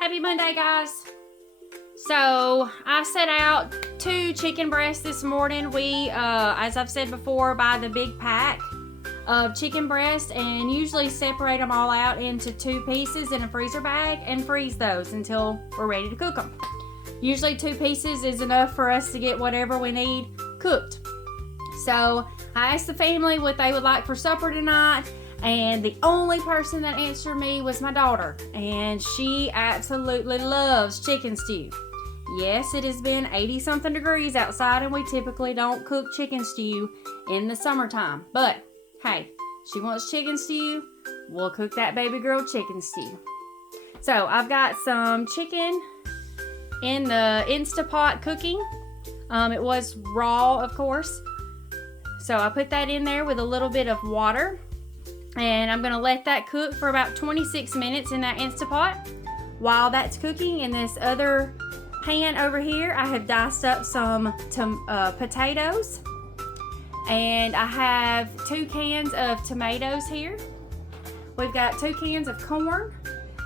Happy Monday, guys. So I set out 2 chicken breasts this morning. We, as I've said before, buy the big pack of chicken breasts and usually separate them all out into 2 pieces in a freezer bag and freeze those until we're ready to cook them. Usually 2 pieces is enough for us to get whatever we need cooked. So I asked the family what they would like for supper tonight, and the only person that answered me was my daughter, and she absolutely loves chicken stew. Yes, it has been 80-something degrees outside, and we typically don't cook chicken stew in the summertime. But, hey, she wants chicken stew, we'll cook that baby girl chicken stew. So, I've got some chicken in the Instapot cooking. It was raw, of course. So, I put that in there with a little bit of water. And I'm going to let that cook for about 26 minutes in that Instapot. While that's cooking, in this other pan over here, I have diced up some potatoes. And I have 2 cans of tomatoes here. We've got 2 cans of corn.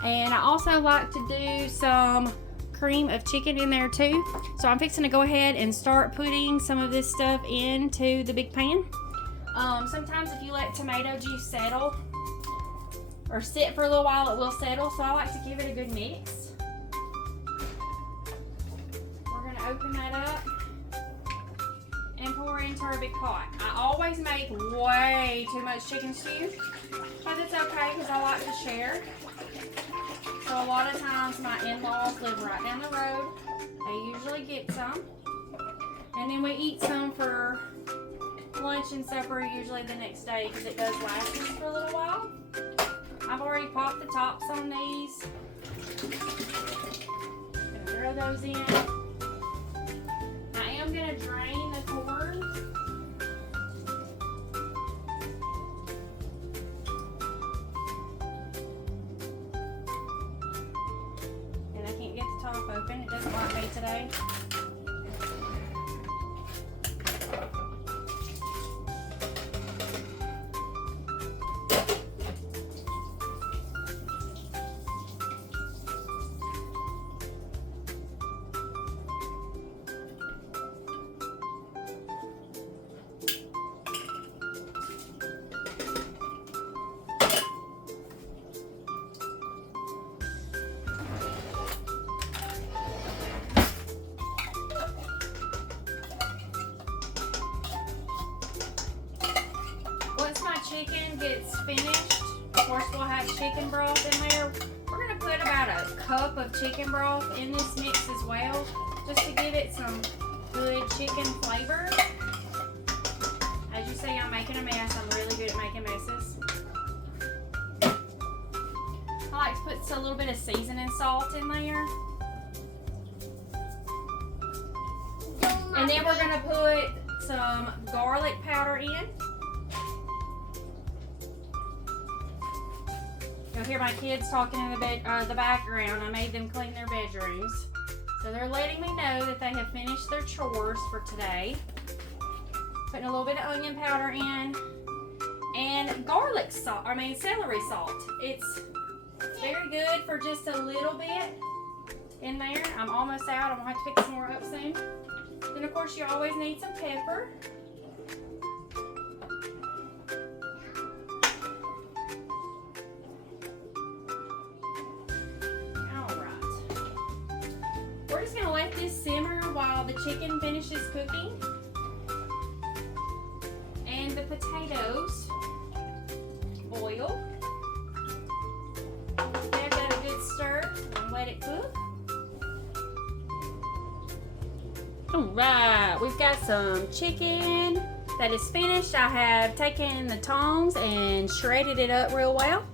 And I also like to do some cream of chicken in there too. So I'm fixing to go ahead and start putting some of this stuff into the big pan. Sometimes if you let tomato juice settle or sit for a little while, it will settle. So I like to give it a good mix. We're going to open that up and pour into our big pot. I always make way too much chicken stew, but it's okay because I like to share. So a lot of times my in-laws live right down the road. They usually get some. And then we eat some for lunch and supper usually the next day because it does last us for a little while. I've already popped the tops on these. Gonna throw those in. I am gonna drain the corn. And I can't get the top open. It doesn't like me today. Chicken gets finished, of course we'll have chicken broth in there. We're going to put about a cup of chicken broth in this mix as well, just to give it some good chicken flavor. As you see, I'm making a mess. I'm really good at making messes. I like to put a little bit of seasoning salt in there. And then we're going to put some garlic powder in. You'll hear my kids talking in the background. I made them clean their bedrooms. So they're letting me know that they have finished their chores for today. Putting a little bit of onion powder in. And garlic salt, celery salt. It's very good for just a little bit in there. I'm almost out. I'm going to have to pick some more up soon. Then of course you always need some pepper. We're just going to let this simmer while the chicken finishes cooking. And the potatoes boil. Give that a good stir and let it cook. Alright, we've got some chicken that is finished. I have taken the tongs and shredded it up real well.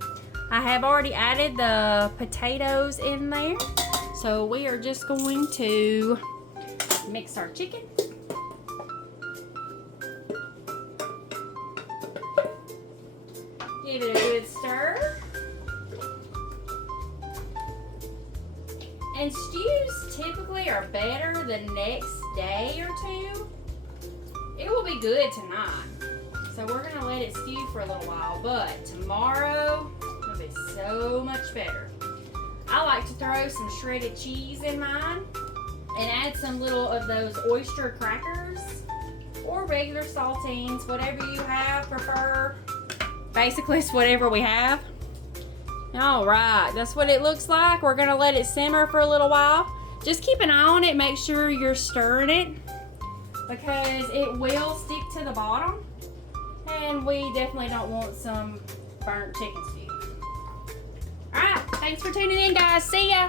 I have already added the potatoes in there. So we are just going to mix our chicken. Give it a good stir. And stews typically are better the next day or 2. It will be good tonight. So we're going to let it stew for a little while. But tomorrow, it'll be so much better. I like to throw some shredded cheese in mine and add some little of those oyster crackers or regular saltines, whatever you have, prefer. Basically, it's whatever we have. All right, that's what it looks like. We're gonna let it simmer for a little while. Just keep an eye on it, make sure you're stirring it because it will stick to the bottom. And we definitely don't want some burnt chicken stew. All right, thanks for tuning in, guys. See ya.